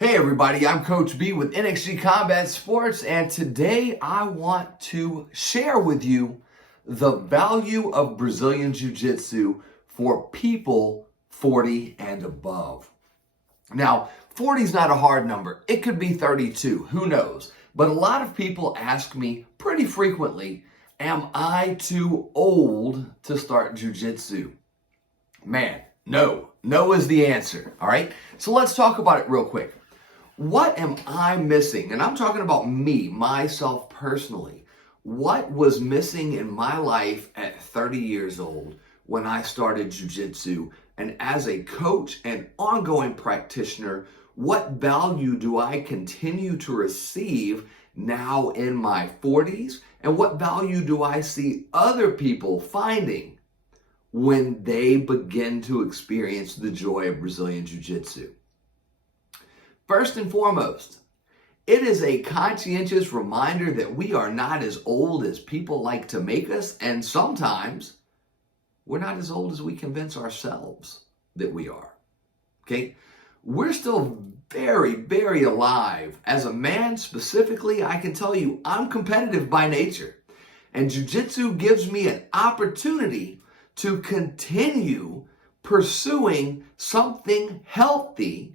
Hey everybody, I'm Coach B with NXG Combat Sports, and today I want to share with you the value of Brazilian Jiu-Jitsu for people 40 and above. Now, 40 is not a hard number. It could be 32, who knows? But a lot of people ask me pretty frequently, am I too old to start Jiu-Jitsu? Man, no. No is the answer, all right? So let's talk about it real quick. What am I missing? And I'm talking about me, myself personally. What was missing in my life at 30 years old when I started jiu-jitsu? And as a coach and ongoing practitioner, what value do I continue to receive now in my 40s? And what value do I see other people finding when they begin to experience the joy of Brazilian Jiu-Jitsu? First and foremost, it is a conscientious reminder that we are not as old as people like to make us, and sometimes we're not as old as we convince ourselves that we are. Okay? We're still very, very alive. As a man specifically, I can tell you I'm competitive by nature, and jiu-jitsu gives me an opportunity to continue pursuing something healthy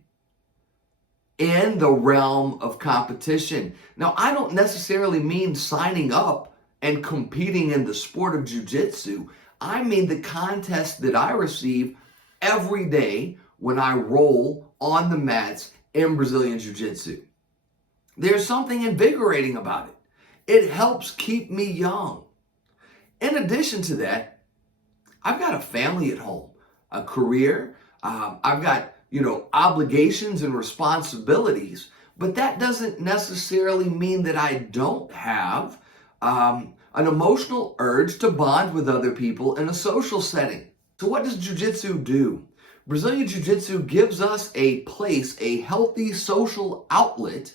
in the realm of competition. Now, I don't necessarily mean signing up and competing in the sport of jiu-jitsu. I mean the contest that I receive every day when I roll on the mats in Brazilian jiu-jitsu. There's something invigorating about it. It helps keep me young. In addition to that, I've got a family at home, a career. I've got obligations and responsibilities, but that doesn't necessarily mean that I don't have an emotional urge to bond with other people in a social setting. So what does jiu-jitsu do? Brazilian Jiu-Jitsu gives us a place, a healthy social outlet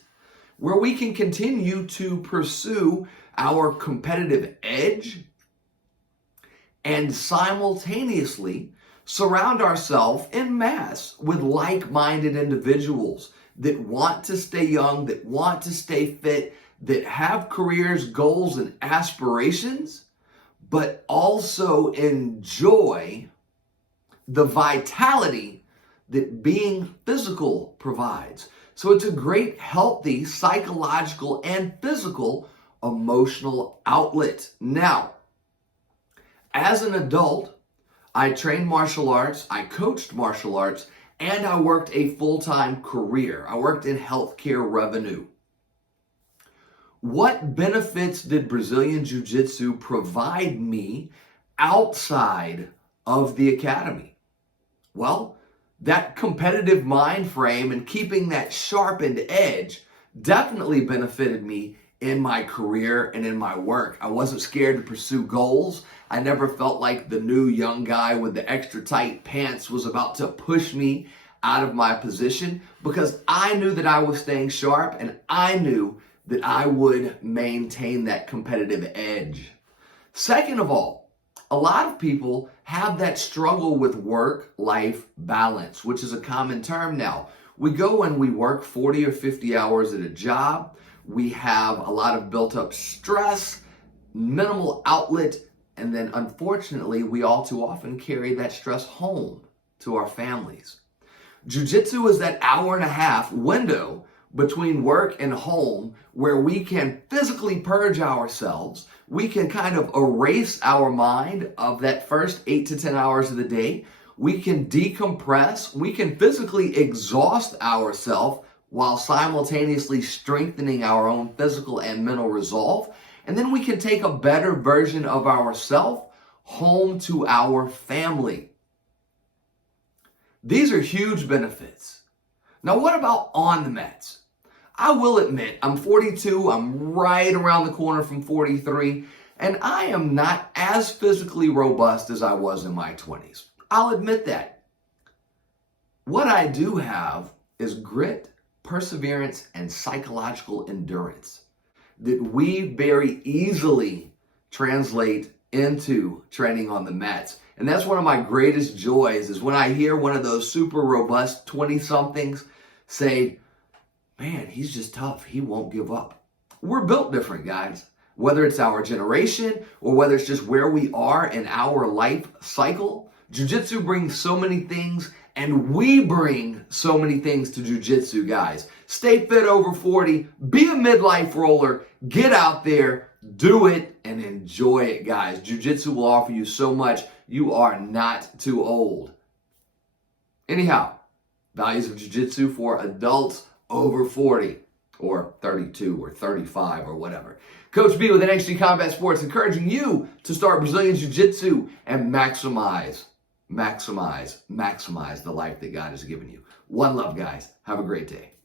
where we can continue to pursue our competitive edge and simultaneously surround ourselves en masse with like-minded individuals that want to stay young, that want to stay fit, that have careers, goals, and aspirations, but also enjoy the vitality that being physical provides. So it's a great, healthy, psychological and physical emotional outlet. Now, as an adult, I trained martial arts, I coached martial arts, and I worked a full-time career. I worked in healthcare revenue. What benefits did Brazilian Jiu-Jitsu provide me outside of the academy? Well, that competitive mind frame and keeping that sharpened edge definitely benefited me in my career and in my work. I wasn't scared to pursue goals. I never felt like the new young guy with the extra tight pants was about to push me out of my position, because I knew that I was staying sharp and I knew that I would maintain that competitive edge. Second of all, a lot of people have that struggle with work-life balance, which is a common term now. We go and we work 40 or 50 hours at a job. We have a lot of built-up stress, minimal outlet, and then unfortunately, we all too often carry that stress home to our families. Jiu-jitsu is that hour and a half window between work and home where we can physically purge ourselves. We can kind of erase our mind of that first 8 to 10 hours of the day. We can decompress. We can physically exhaust ourselves while simultaneously strengthening our own physical and mental resolve. And then we can take a better version of ourselves home to our family. These are huge benefits. Now, what about on the mats? I will admit, I'm 42, I'm right around the corner from 43, and I am not as physically robust as I was in my 20s. I'll admit that. What I do have is grit, perseverance, and psychological endurance that we very easily translate into training on the mats. And that's one of my greatest joys, is when I hear one of those super robust 20-somethings say, man, he's just tough. He won't give up. We're built different, guys. Whether it's our generation or whether it's just where we are in our life cycle, jiu-jitsu brings so many things, and we bring so many things to jiu-jitsu, guys. Stay fit over 40, be a midlife roller, get out there, do it, and enjoy it, guys. Jiu-jitsu will offer you so much. You are not too old. Anyhow, values of jiu-jitsu for adults over 40 or 32 or 35 or whatever. Coach B with NXG Combat Sports, encouraging you to start Brazilian Jiu-Jitsu and maximize the life that God has given you. One love, guys. Have a great day.